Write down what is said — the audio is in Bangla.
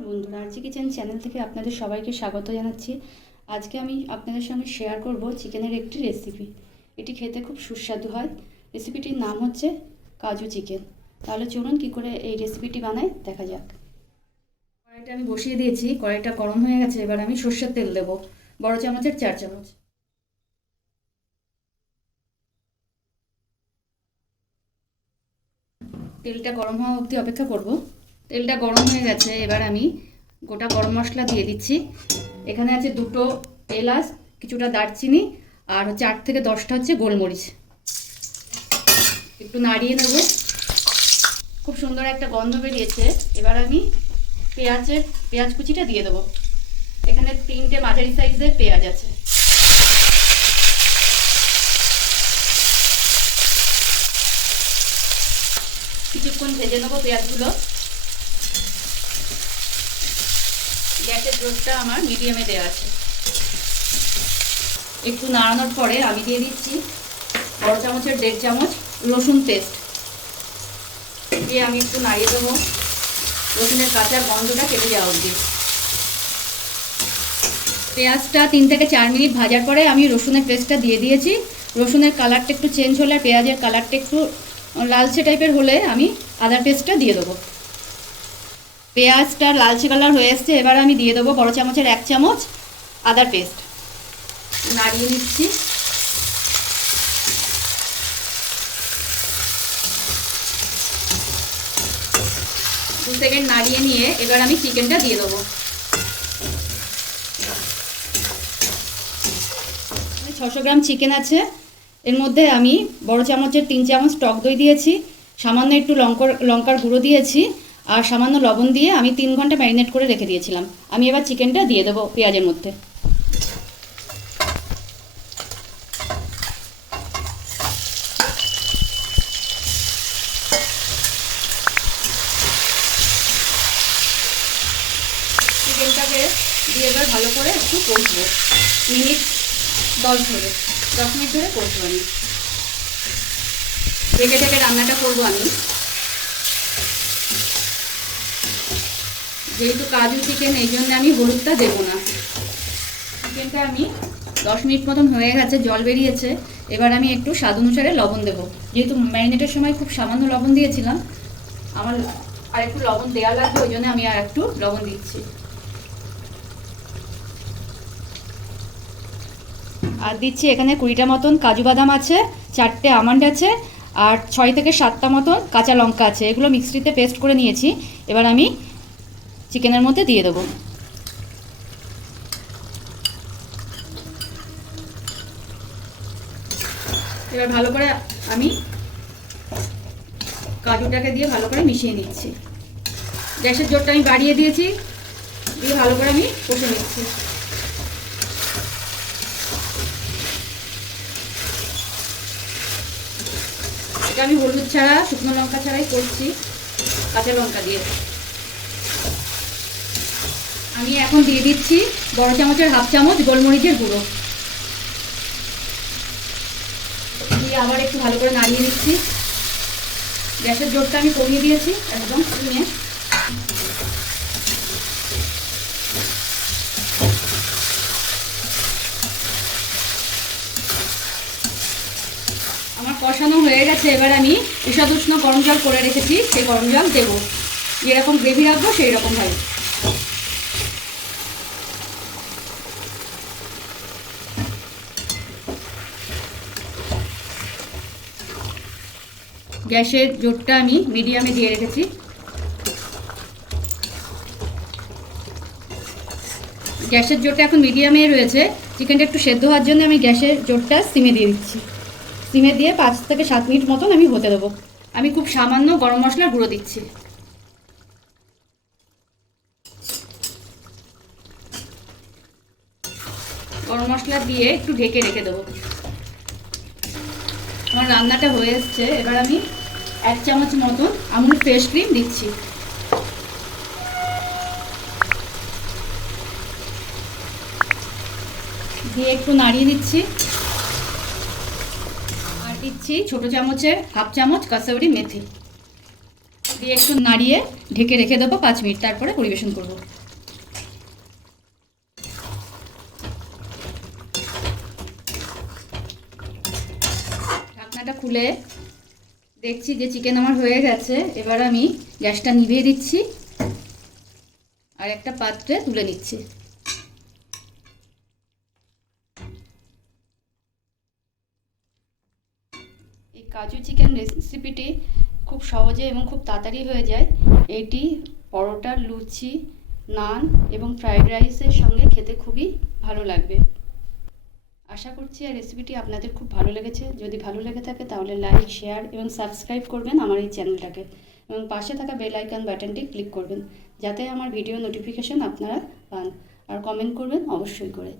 নমস্কার বন্ধুরা, আরজি কিচেন চ্যানেল থেকে আপনাদের সবাইকে স্বাগত জানাচ্ছি। আজকে আমি আপনাদের সঙ্গে শেয়ার করব চিকেনের একটি রেসিপি। এটি খেতে খুব সুস্বাদু হয়। রেসিপিটির নাম হচ্ছে কাজু চিকেন। তাহলে চলুন কী করে এই রেসিপিটি বানাই দেখা যাক। কড়াইটা আমি বসিয়ে দিয়েছি, কড়াইটা গরম হয়ে গেছে। এবার আমি সর্ষের তেল দেবো, বড় চামচের 4 চামচ। তেলটা গরম হওয়া অবধি অপেক্ষা করব। তেলটা গরম হয়ে গেছে, এবার আমি গোটা গরম মশলা দিয়ে দিচ্ছি। এখানে আছে 2টো এলাচ, কিছুটা দারচিনি আর 8 থেকে 10টা হচ্ছে গোলমরিচ। একটু নাড়িয়ে নেব। খুব সুন্দর একটা গন্ধ বেরিয়েছে। এবার আমি পেঁয়াজ কুচিটা দিয়ে দেবো। এখানে 3টে মাঝারি সাইজের পেঁয়াজ আছে। কিছুক্ষণ ভেজে নেবো পেঁয়াজগুলো। গ্যাসের জোরটা আমার মিডিয়ামে দেওয়া আছে। একটু নাড়ানোর পরে আমি দিয়ে দিচ্ছি বড় চামচের 1.5 চামচ রসুন পেস্ট দিয়ে আমি একটু নাড়িয়ে দেবো রসুনের কাঁচা গন্ধটা কেটে যাওয়া অবধি। পেঁয়াজটা 3 থেকে 4 মিনিট ভাজার পরে আমি রসুনের পেস্টটা দিয়ে দিয়েছি। রসুনের কালারটা একটু চেঞ্জ হলে আর পেঁয়াজের কালারটা একটু লালচে টাইপের হলে আমি আদার পেস্টটা দিয়ে দেবো। পেঁয়াজটা লালচে কালার হয়ে এসছে, এবার আমি দিয়ে দেবো বড় চামচের 1 চামচ আদার পেস্ট। নাড়িয়ে নিচ্ছি। দু সেকেন্ড নাড়িয়ে নিয়ে এবার আমি চিকেনটা দিয়ে দেবো। 600 গ্রাম চিকেন আছে। এর মধ্যে আমি বড় চামচের 3 চামচ টক দই দিয়েছি, সামান্য একটু লঙ্কার গুঁড়ো দিয়েছি আর সামান্য লবণ দিয়ে আমি 3 ঘন্টা ম্যারিনেট করে রেখে দিয়েছিলাম। আমি এবার চিকেনটা দিয়ে দেবো পেঁয়াজের মধ্যে। চিকেনটাকে দিয়ে এবার ভালো করে একটু কষবো। 10 মিনিট ধরে কষবো। আমি ঢেকে ঢেকে রান্নাটা করবো। আমি যেহেতু কাজু চিকেন, এই জন্য আমি হলুদটা দেবো না। চিকেনটা আমি 10 মিনিট মতন হয়ে গেছে, জল বেরিয়েছে। এবার আমি একটু স্বাদ অনুসারে লবণ দেবো। যেহেতু ম্যারিনেটের সময় খুব সামান্য লবণ দিয়েছিলাম, আমার আর একটু লবণ দেওয়া লাগবে, ওই জন্য আমি আর একটু লবণ দিচ্ছি। আর দিচ্ছি এখানে 20টা মতন কাজু বাদাম আছে, 4টে আমন্ড আছে আর 6 থেকে 7টা মতন কাঁচা লঙ্কা আছে। এগুলো মিক্সিতে পেস্ট করে নিয়েছি। এবার আমি চিকেনের মধ্যে দিয়ে দেবো। এবার ভালো করে আমি কাজুটাকে দিয়ে ভালো করে মিশিয়ে নিচ্ছি। গ্যাসের জোরটা আমি বাড়িয়ে দিয়েছি, দিয়ে ভালো করে আমি কষে নিচ্ছি। এটা আমি হলুদ ছাড়া, শুকনো লঙ্কা ছাড়াই করছি, কাঁচা লঙ্কা দিয়ে। আমি এখন দিয়ে দিচ্ছি বড় চামচের 1/2 চামচ গোলমরিচের গুঁড়ো দিয়ে আবার একটু ভালো করে নাড়িয়ে দিচ্ছি। গ্যাসের জোরটা আমি কমিয়ে দিয়েছি একদম কমিয়ে। আমার কষানো হয়ে গেছে। এবার আমি ঈষৎ উষ্ণ গরম জল করে রেখেছি, সেই গরম জল দেবো। যেরকম গ্রেভি রাখবো সেই রকম ভাবে। গ্যাসের জোরটা আমি মিডিয়ামে দিয়ে রেখেছি। গ্যাসের জোরটা এখন মিডিয়ামে রয়েছে। চিকেনটা একটু সেদ্ধ হওয়ার জন্য আমি গ্যাসের জোরটা সিমে দিয়ে দিচ্ছি। সিমে দিয়ে 5 থেকে 7 মিনিট মতন আমি হতে দেবো। আমি খুব সামান্য গরম মশলার গুঁড়ো দিচ্ছি। গরম মশলা দিয়ে একটু ঢেকে রেখে দেবো। আমার রান্নাটা হয়ে এসছে। এবার আমি 1 চামচ মতন আমুল ফ্রেশ ক্রিম দিচ্ছি। দিয়ে একটু নাড়িয়ে দিচ্ছি। আর দিচ্ছি ছোট চামচের 1/2 চামচ কাসুরি মেথি। দিয়ে একটু নাড়িয়ে ঢেকে রেখে দেবো 5 মিনিট, তারপরে পরিবেশন করব। ঢাকনাটা খুলে দেখছি যে চিকেন আমার হয়ে গেছে। এবার আমি গ্যাসটা নিভিয়ে দিচ্ছি আর একটা পাত্রে তুলে নিচ্ছি। এই কাজু চিকেন রেসিপিটি খুব সহজে এবং খুব তাড়াতাড়ি হয়ে যায়। এটি পরোটা, লুচি, নান এবং ফ্রাইড রাইসের সঙ্গে খেতে খুবই ভালো লাগবে। আশা করছি এই রেসিপিটি আপনাদের খুব ভালো লেগেছে। যদি ভালো লেগে থাকে তাহলে লাইক, শেয়ার এবং সাবস্ক্রাইব করবেন আমার এই চ্যানেলটাকে, এবং পাশে থাকা বেল আইকন বাটনটি ক্লিক করবেন যাতে আমার ভিডিও নোটিফিকেশন আপনারা পান, আর কমেন্ট করবেন অবশ্যই করে।